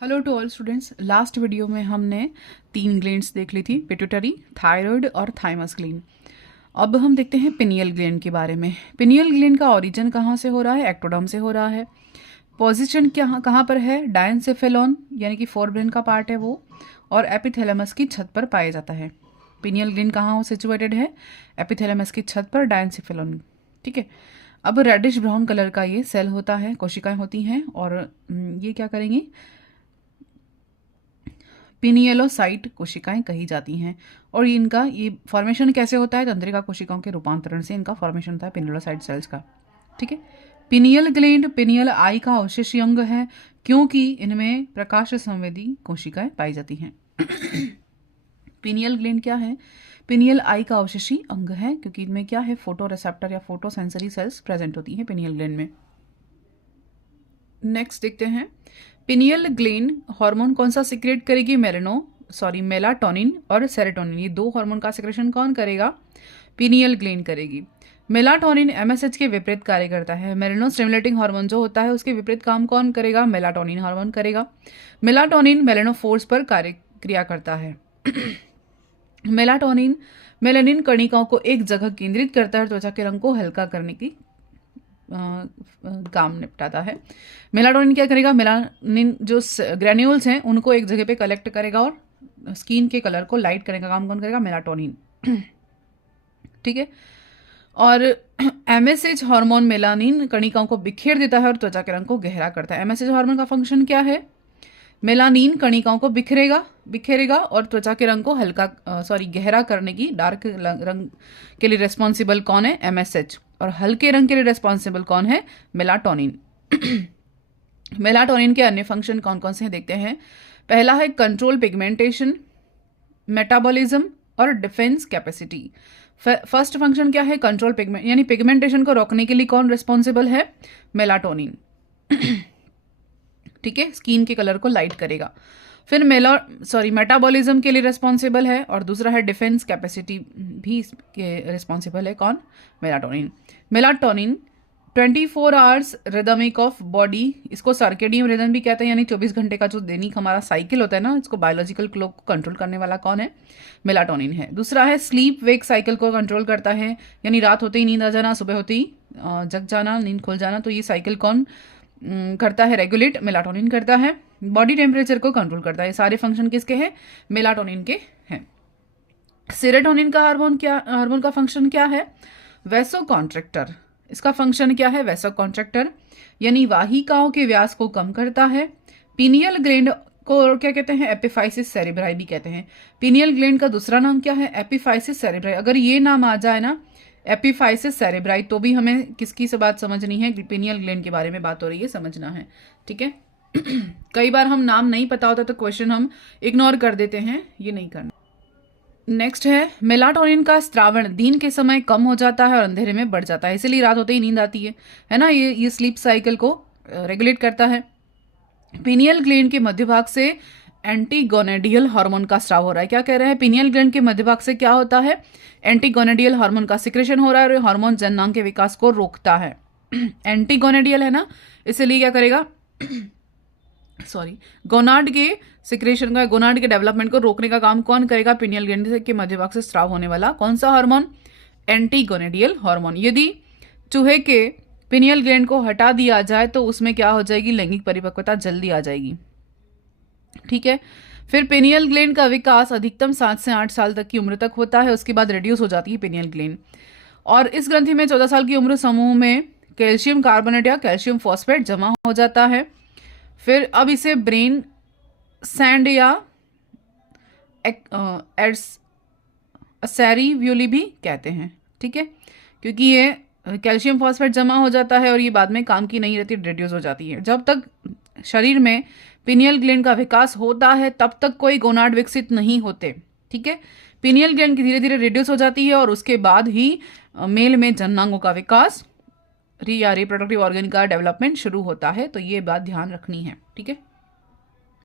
Hello to all students. Last video में हमने 3 glands देख ली थी, पिट्यूटरी, थायराइड और थाइमस ग्लैंड। अब हम देखते हैं पिनियल ग्लैंड के बारे में। पिनियल ग्लैंड का ओरिजिन कहाँ से हो रहा है? एक्टोडर्म से हो रहा है। पोजीशन क्या कहाँ पर है? डायनसेफेलॉन यानी कि फोरब्रेन का पार्ट है वो, और एपिथैलेमस की छत पर पाया जाता है। पिनियल ग्लैंड कहाँ सिचुएटेड है? एपिथैलेमस की छत पर, डायनसेफेलॉन। ठीक है। अब रेडिश ब्राउन कलर का ये सेल होता है, कोशिकाएं होती हैं, और ये क्या करेंगी? पिनियलोसाइट कोशिकाएं कही जाती हैं। और इनका ये फॉर्मेशन कैसे होता है? तंत्रिका कोशिकाओं के रूपांतरण से इनका फॉर्मेशन होता है पिनियलोसाइट सेल्स का। ठीक है। पिनियल ग्लैंड पिनियल आई का अवशेषीय अंग है, क्योंकि इनमें प्रकाश संवेदी कोशिकाएं पाई जाती हैं। पिनियल ग्लैंड क्या है? पिनियल आई का अवशेषी अंग है, क्योंकि इनमें क्या है? फोटो रिसेप्टर या फोटो सेंसरी सेल्स प्रेजेंट होती हैं पिनियल ग्लैंड में। नेक्स्ट देखते हैं, पिनियल ग्लैंड हार्मोन कौन सा सिक्रेट करेगी? मेलाटोनिन और सेरोटोनिन, ये 2 हार्मोन का सिक्रेशन कौन करेगा? पिनियल ग्लैंड करेगी। मेलाटोनिन एमएसएच के विपरीत कार्य करता है। मेलानो स्टिमुलेटिंग हार्मोन जो होता है उसके विपरीत काम कौन करेगा? मेलाटोनिन हार्मोन करेगा। मेलाटोनिन मेलानोफोर्स पर क्रिया करता है। मेलाटोनिन मेलानिन कणिकाओं को एक जगह केंद्रित करता है, त्वचा के रंग को हल्का करने की काम निपटाता है। मेलाटोनिन क्या करेगा? मेलानिन जो ग्रेन्यूल्स हैं उनको एक जगह पे कलेक्ट करेगा और स्किन के कलर को लाइट करने का काम कौन करेगा? मेलाटोनिन। ठीक है। और एमएसएच हार्मोन मेलानिन कणिकाओं को बिखेर देता है और त्वचा के रंग को गहरा करता है। एमएसएच हार्मोन का फंक्शन क्या है? मेलानिन कणिकाओं को बिखेरेगा और त्वचा के रंग को गहरा करने की, डार्क रंग के लिए रिस्पॉन्सिबल कौन है? एमएसएच। और हल्के रंग के लिए रिस्पॉन्सिबल कौन है? मेलाटोनिन। मेलाटोनिन के अन्य फंक्शन कौन कौन से हैं देखते हैं। पहला है कंट्रोल पिगमेंटेशन, मेटाबॉलिज्म और डिफेंस कैपेसिटी। फर्स्ट फंक्शन क्या है? कंट्रोल पिगमेंट यानी पिगमेंटेशन को रोकने के लिए कौन रिस्पॉन्सिबल है? मेलाटोनिन। ठीक है, स्किन के कलर को लाइट करेगा। फिर मेटाबॉलिज्म के लिए रिस्पॉन्सिबल है, और दूसरा है डिफेंस कैपेसिटी भी रिस्पॉन्सिबल है कौन? Melatonin 24 hours rhythmic of body, इसको सर्केडियम रिदम भी कहते हैं, यानी 24 घंटे का जो दैनिक हमारा साइकिल होता है ना, इसको बायोलॉजिकल क्लॉक को कंट्रोल करने वाला कौन है? मेलाटोनिन है। दूसरा है स्लीप वेक साइकिल को कंट्रोल करता है, यानी रात होते ही नींद आ जाना, सुबह होते ही जग जाना, नींद खुल जाना, तो ये साइकिल कौन करता है? रेगुलेट, मेलाटोनिन करता है। बॉडी टेम्परेचर को कंट्रोल करता है। सारे फंक्शन किसके हैं? मेलाटोनिन के हैं। सेरोटोनिन का हार्मोन का फंक्शन क्या है? वैसोकॉन्ट्रैक्टर। इसका फंक्शन क्या है? वैसोकॉन्ट्रैक्टर, यानी वाहिकाओं के व्यास को कम करता है। पिनियल ग्लैंड को क्या कहते हैं? एपिफाइसिस सेरेब्राई भी कहते हैं। पिनियल ग्लैंड का दूसरा नाम क्या है? Epiphysis cerebri. अगर ये नाम आ जाए ना, एपिफाइसिस सेरेब्राई, तो भी हमें किसकी से बात समझनी है? पिनियल ग्लैंड के बारे में बात हो रही है, समझना है। ठीक है। कई बार हम नाम नहीं पता होता तो क्वेश्चन हम इग्नोर कर देते हैं, ये नहीं करना। नेक्स्ट है, मेलाटोनिन का स्त्रावण दिन के समय कम हो जाता है और अंधेरे में बढ़ जाता है, इसीलिए रात होते ही नींद आती है ना। ये स्लीप साइकिल को रेगुलेट करता है। पिनियल ग्लैंड के मध्य भाग से एंटीगोनेडियल हार्मोन का स्राव हो रहा है। क्या कह रहे हैं? पिनियल ग्लैंड के मध्य भाग से क्या होता है? एंटीगोनेडियल हार्मोन का सिक्रेशन हो रहा है, और हार्मोन जननांग के विकास को रोकता है। एंटीगोनेडियल है ना, इसलिए क्या करेगा? गोनाड के सिक्रेशन का, गोनाड के डेवलपमेंट को रोकने का काम कौन करेगा? पिनियल ग्लैंड के मध्य भाग से स्राव होने वाला कौन सा हार्मोन? एंटीगोनेडियल हार्मोन। यदि चूहे के पिनियल ग्लैंड को हटा दिया जाए तो उसमें क्या हो जाएगी? लैंगिक परिपक्वता जल्दी आ जाएगी। ठीक है। फिर पिनियल ग्लैंड का विकास अधिकतम 7 से 8 साल तक की उम्र तक होता है, उसके बाद रिड्यूस हो जाती है पिनियल ग्लैंड। और इस ग्रंथि में 14 साल की उम्र समूह में कैल्शियम कार्बोनेट या कैल्शियम फॉस्फेट जमा हो जाता है। फिर अब इसे ब्रेन सैंड या एसेरिव्यूली भी कहते हैं। ठीक है, क्योंकि ये कैल्शियम फॉस्फेट जमा हो जाता है और ये बाद में काम की नहीं रहती, रिड्यूस हो जाती है। जब तक शरीर में पिनियल ग्लैंड का विकास होता है तब तक कोई गोनाड विकसित नहीं होते। ठीक है, पिनियल ग्लैंड धीरे धीरे रिड्यूस हो जाती है और उसके बाद ही मेल में जननांगों का विकास या रिप्रोडक्टिव ऑर्गन का डेवलपमेंट शुरू होता है। तो ये बात ध्यान रखनी है। ठीक है।